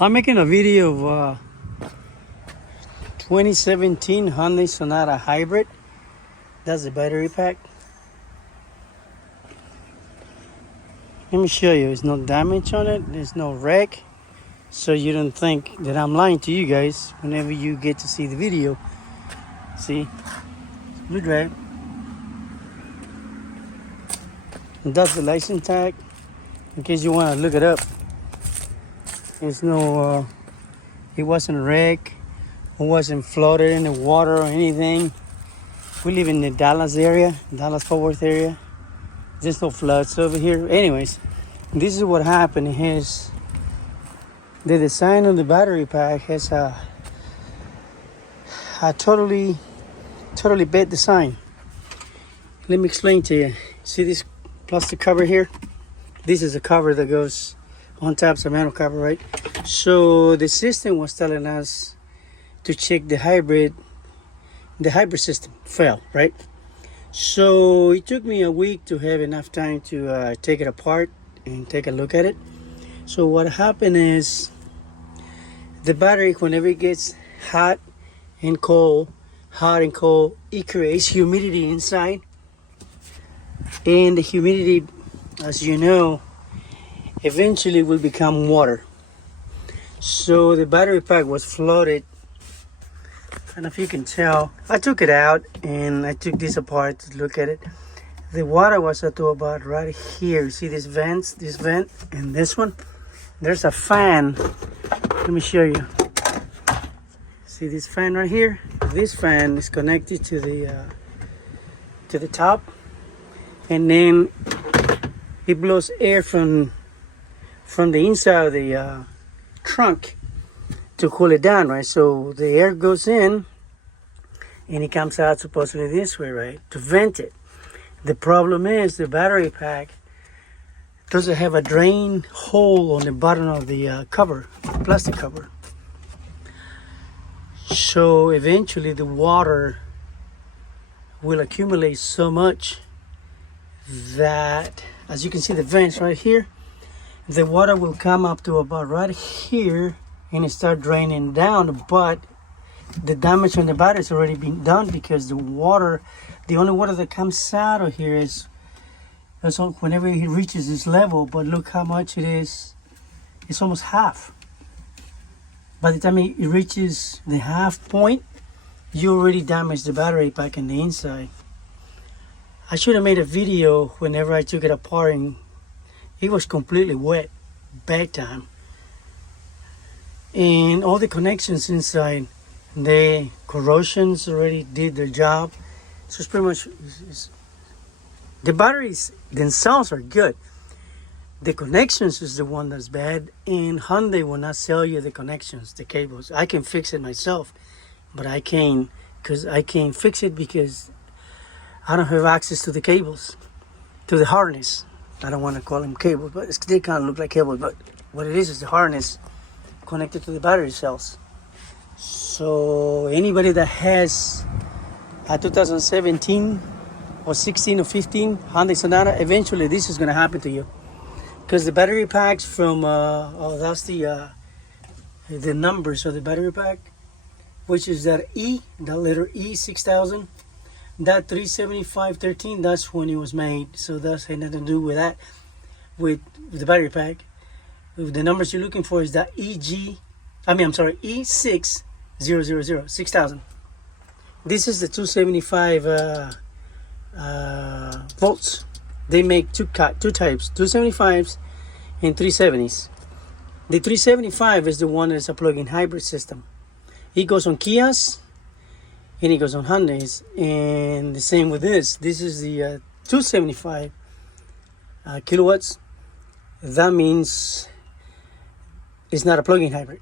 I'm making a video of 2017 Hyundai Sonata Hybrid. That's the battery pack. Let me show you. There's no damage on it. There's no wreck. So you don't think that I'm lying to you guys whenever you get to see the video. See? Blue drive. And that's the license tag. In case you want to look it up. There's no, it wasn't wrecked. It wasn't floated in the water or anything. We live in the Dallas area, Dallas-Fort Worth area. There's no floods over here. Anyways, this is what happened. Is the design of the battery pack has a totally bad design. Let me explain to you. See this plastic cover here? This is a cover that goes on top of a metal cover, right? So the system was telling us to check the hybrid system failed, right? So it took me a week to have enough time to take it apart and take a look at it. So what happened is the battery, whenever it gets hot and cold, it creates humidity inside. And the humidity, as you know, eventually will become water. So the battery pack was flooded. And if you can tell, I took it out and I took this apart to look at it. The water was up to about right here. See these vents, this vent and this one? There's a fan. Let me show you. See this fan right here? This fan is connected to the top, and then it blows air from the inside of the trunk to cool it down, right? So the air goes in and it comes out supposedly this way, right? To vent it. The problem is the battery pack doesn't have a drain hole on the bottom of the cover, plastic cover. So eventually the water will accumulate so much that, as you can see the vents right here, the water will come up to about right here and it start draining down, but the damage on the battery has already been done because the only water that comes out of here is whenever it reaches this level. But look how much it is. It's almost half. By the time it reaches the half point, you already damaged the battery pack in the inside. I should have made a video whenever I took it apart and it was completely wet, bad time. And all the connections inside, the corrosions already did their job. So it's pretty much, the batteries themselves are good. The connections is the one that's bad, and Hyundai will not sell you the connections, the cables. I can fix it myself, but I can't fix it because I don't have access to the cables, to the harness. I don't want to call them cables, but they kind of look like cables, but what it is the harness connected to the battery cells. So anybody that has a 2017 or 16 or 15 Hyundai Sonata, eventually this is going to happen to you. Because the battery packs from, that's the numbers of the battery pack, which is that letter E, 6000. That 37513, that's when it was made. So that's had nothing to do with that, with the battery pack. The numbers you're looking for is that E6000, 6000. This is the 275 volts. They make two types, 275s and 370s. The 375 is the one that's a plug-in hybrid system. It goes on Kias and it goes on Hyundais, and the same with this. This is the 275 kilowatts. That means it's not a plug-in hybrid.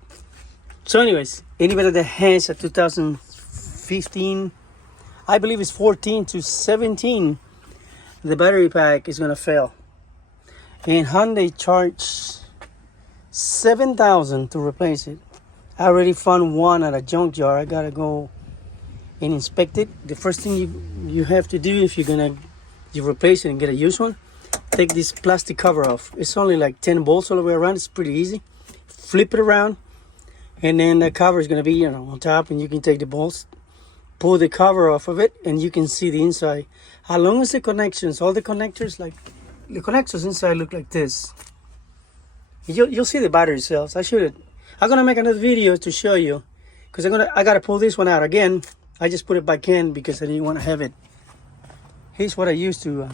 So anyways, anybody that has a 2015, I believe it's 14 to 17, the battery pack is going to fail. And Hyundai charged $7,000 to replace it. I already found one at a junkyard. I got to go and inspect it. The first thing you have to do if you replace it and get a used one, take this plastic cover off. It's only like 10 bolts all the way around. It's pretty easy. flip it around, and then the cover is going to be, you know, on top, and you can take the bolts, pull the cover off of it, and you can see the inside. As long as the connections, all the connectors, like the connectors inside look like this. You'll see the battery cells. I'm gonna make another video to show you, because I gotta pull this one out again. I just put it back in because I didn't want to have it. Here's what I used to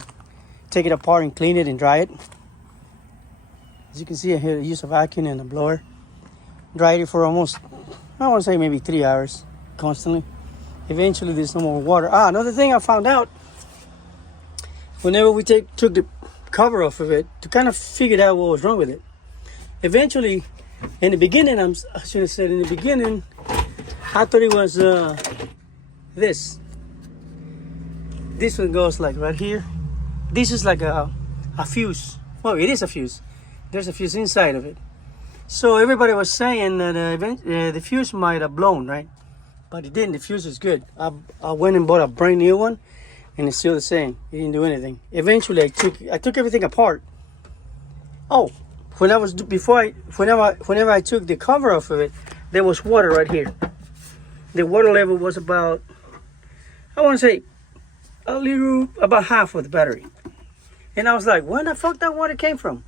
take it apart and clean it and dry it. As you can see here, I use a vacuum and a blower. Dried it for almost, I want to say maybe 3 hours constantly. Eventually there's no more water. Another thing I found out, whenever we took the cover off of it, to kind of figure out what was wrong with it. Eventually, in the beginning, I should have said in the beginning, I thought it was this. This one goes like right here. This is like a fuse. Well, it is a fuse. There's a fuse inside of it. So everybody was saying that the fuse might have blown, right? But it didn't. The fuse is good. I went and bought a brand new one, and it's still the same. It didn't do anything. Eventually, I took everything apart. Oh, whenever I took the cover off of it, there was water right here. The water level was about, I want to say, about half of the battery. And I was like, where the fuck that water came from?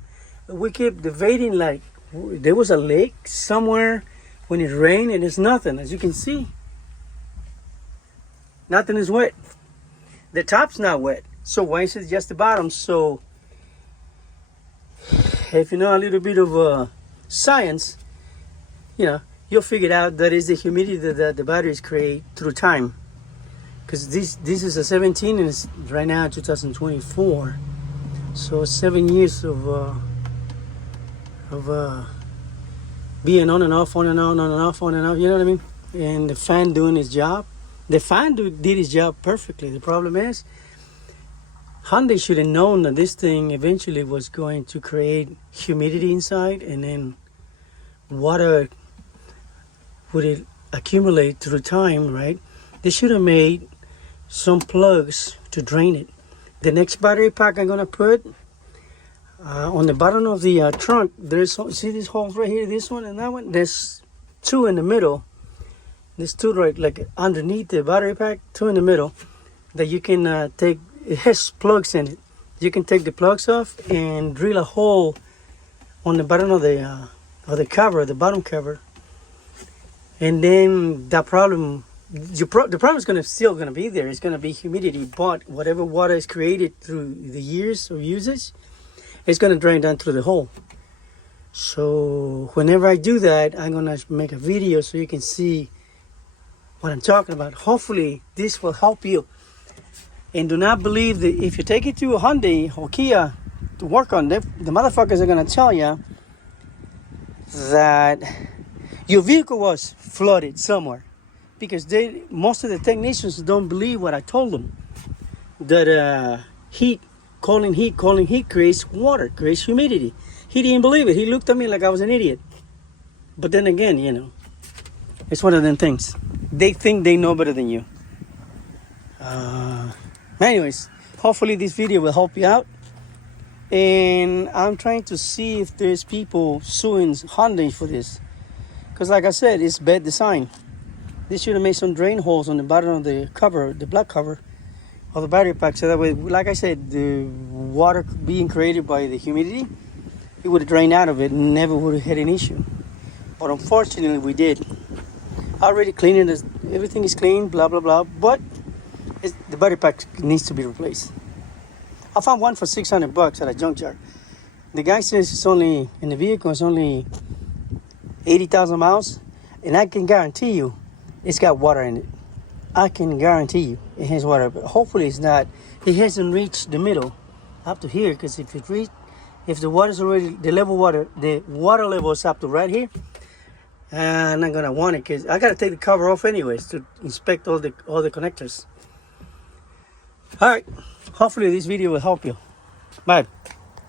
We kept debating, like, there was a lake somewhere when it rained, and it's nothing. As you can see, nothing is wet. The top's not wet. So why is it just the bottom? So if you know a little bit of science, you know, you'll figure out that is the humidity that the batteries create through time. Because this is a 17, and it's right now 2024. So 7 years of being on and off, on and on, on and off, on and off, you know what I mean? And the fan doing his job. The fan did his job perfectly. The problem is, Hyundai should have known that this thing eventually was going to create humidity inside, and then water would accumulate through time, right? They should have made some plugs to drain it. The next battery pack I'm gonna put on the bottom of the trunk, see these holes right here, this one and that one? There's two in the middle. There's two right like underneath the battery pack, two in the middle that you can take. It has plugs in it. You can take the plugs off and drill a hole on the bottom of the cover, the bottom cover, and then that problem. The problem is still gonna be there. It's gonna be humidity, but whatever water is created through the years of usage, it's gonna drain down through the hole. So whenever I do that, I'm gonna make a video so you can see what I'm talking about. Hopefully this will help you. And do not believe that if you take it to a Hyundai or Kia to work on it, the motherfuckers are gonna tell you that your vehicle was flooded somewhere. Because most of the technicians don't believe what I told them. That calling heat creates water, creates humidity. He didn't believe it. He looked at me like I was an idiot. But then again, you know, it's one of them things. They think they know better than you. Anyways, hopefully this video will help you out. And I'm trying to see if there's people suing Hyundai for this. Because like I said, it's bad design. They should have made some drain holes on the bottom of the cover, the black cover of the battery pack. So that way, like I said, the water being created by the humidity, it would have drained out of it and never would have had an issue. But unfortunately, we did. I already cleaned it. Everything is clean, blah, blah, blah. But the battery pack needs to be replaced. I found one for $600 at a junkyard. The guy says it's only, in the vehicle, it's only 80,000 miles. And I can guarantee you, it's got water in it. I can guarantee you it has water, but hopefully it's not. It hasn't reached the middle up to here, because if the water's already, the water level is up to right here, I'm not gonna want it, because I gotta take the cover off anyways to inspect all the connectors. All right, hopefully this video will help you. Bye.